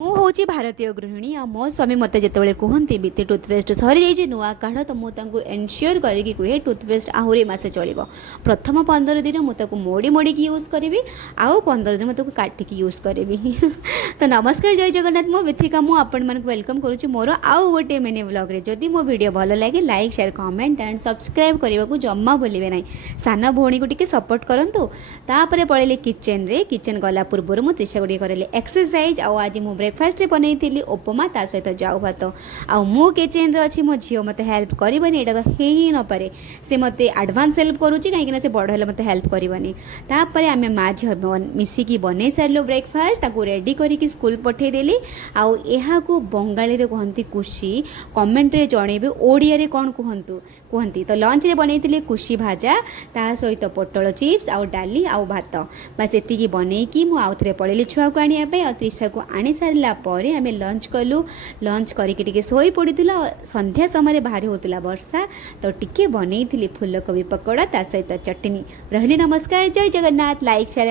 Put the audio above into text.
ମୁଁ ହେଉଛି ଭାରତୀୟ ଗୃହିଣୀ ଆଉ ମୋ ସ୍ୱାମୀ ମୋତେ ଯେତେବେଳେ କୁହନ୍ତି ବିତି ଟୁଥପେଷ୍ଟ ସରିଯାଇଛି ନୂଆ କାଢ଼ ତ ମୁଁ ତାଙ୍କୁ ଏନସିଓର କରିକି କୁହେ ଟୁଥପେଷ୍ଟ ଆହୁରି ମାସେ ଚଳିବ। ପ୍ରଥମ 15 ଦିନ ମୁଁ ତାକୁ ମୋଡ଼ି ମୋଡ଼ିକି ୟୁଜ୍ କରିବି ଆଉ 15 ଦିନ ମୁଁ ତାକୁ କାଟିକି ୟୁଜ୍ କରିବି। ତ ନମସ୍କାର ଜୟ ଜଗନ୍ନାଥ, ମୁଁ ବିଥିକା ମୁଁ ଆପଣମାନଙ୍କୁ ୱେଲକମ୍ କରୁଛି ମୋର ଆଉ ଗୋଟିଏ ମିନି ବ୍ଲଗ୍ରେ। ଯଦି ମୋ ଭିଡ଼ିଓ ଭଲ ଲାଗେ like share comment and subscribe କରିବାକୁ ଜମା ଭୁଲିବେ ନାହିଁ। ସାନ ଭଉଣୀକୁ ଟିକେ ସପୋର୍ଟ କରନ୍ତୁ। ତାପରେ ପଳେଇଲି କିଚେନ୍ରେ। କିଚେନ୍ ଗଲା ପୂର୍ବରୁ ମୁଁ ତ୍ରିଶା ଗୁଡ଼ିଏ କରିଲି ଏକ୍ସରସାଇଜ୍। ଆଉ ଆଜି ମୁଁ ବ୍ରେକଫାଷ୍ଟରେ ବନେଇଥିଲି ଉପମା ତା ସହିତ ଜାଉ ଭାତ। ଆଉ ମୁଁ କିଚେନ୍ରେ ଅଛି, ମୋ ଝିଅ ମୋତେ ହେଲ୍ପ କରିବନି ଏଇଟା ତ ହେଇ ହିଁ ନପାରେ। ସେ ମୋତେ ଆଡ଼ଭାନ୍ସ ହେଲ୍ପ କରୁଛି କାହିଁକିନା ସେ ବଡ଼ ହେଲେ ମୋତେ ହେଲ୍ପ କରିବନି। ତାପରେ ଆମେ ମା ଝିଅ ମିଶିକି ବନେଇ ସାରିଲୁ ବ୍ରେକଫାଷ୍ଟ, ତାକୁ ରେଡ଼ି କରିକି ସ୍କୁଲ ପଠାଇଦେଲି। ଆଉ ଏହାକୁ ବଙ୍ଗାଳୀରେ କୁହନ୍ତି କୁସି, କମେଣ୍ଟରେ ଜଣେଇବେ ଓଡ଼ିଆରେ କ'ଣ କୁହନ୍ତି। ତ ଲଞ୍ଚରେ ବନେଇଥିଲି କୁସି ଭାଜା ତା ସହିତ ପୋଟଳ ଚିପ୍ସ ଆଉ ଡାଲି ଆଉ ଭାତ। ବାସ୍ ଏତିକି ବନେଇକି ମୁଁ ଆଉ ଥରେ ପଳେଇଲି ଛୁଆକୁ ଆଣିବା ପାଇଁ। ଆଉ ତ୍ରିଶାକୁ ଆଣି ସାରିଲା ପରେ ଆମେ ଲଞ୍ଚ କଲୁ। ଲଞ୍ଚ କରିକି ଟିକେ ଶୋଇ ପଡ଼ିଥିଲୁ। ସନ୍ଧ୍ୟା ସମୟରେ ବାହାରେ ହେଉଥିଲା ବର୍ଷା, ତ ଟିକେ ବନେଇଥିଲି ଫୁଲକୋବି ପକୋଡ଼ା ତା ସହିତ ଚଟଣି। ରହିଲି ନମସ୍କାର, ଜୟ ଜଗନ୍ନାଥ। Like share